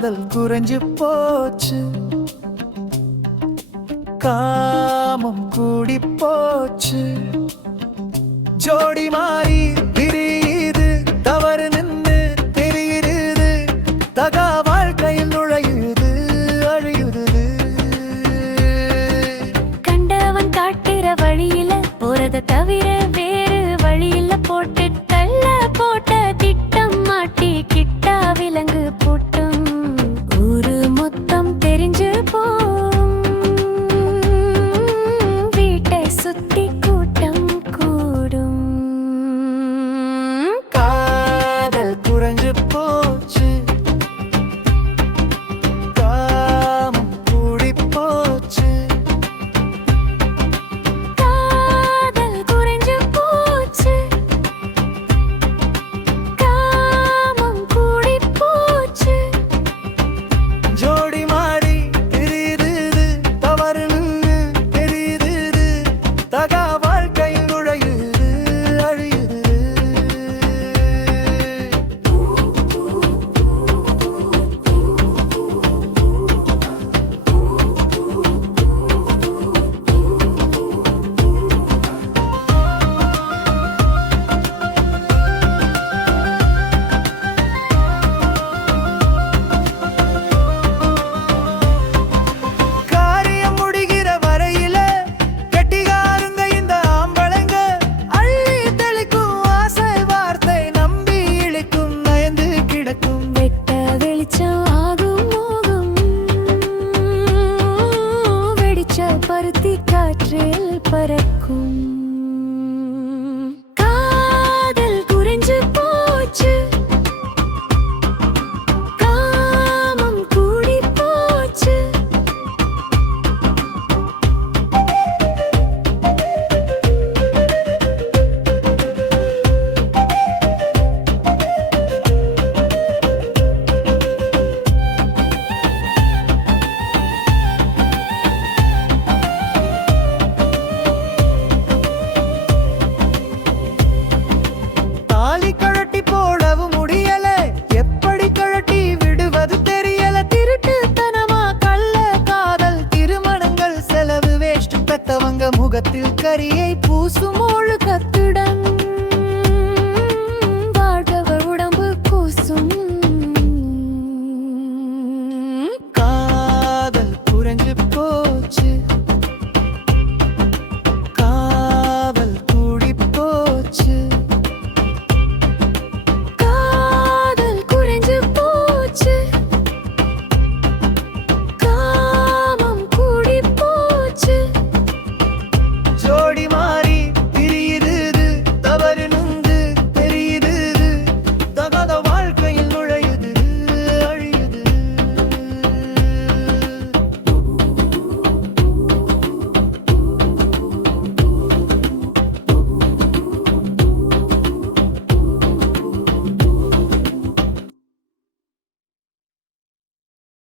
காதல் குறைஞ்சு போச்சு. காமம் கூடி போச்சு. ஜோடி மாறி பிரியுது தவறு நின்று தெரியுது. தகாவ வெளிச்ச ஆகும் மோகம். வெடிச்ச பருத்தி காற்றில் முகத்தில் கரியை பூசுமோள்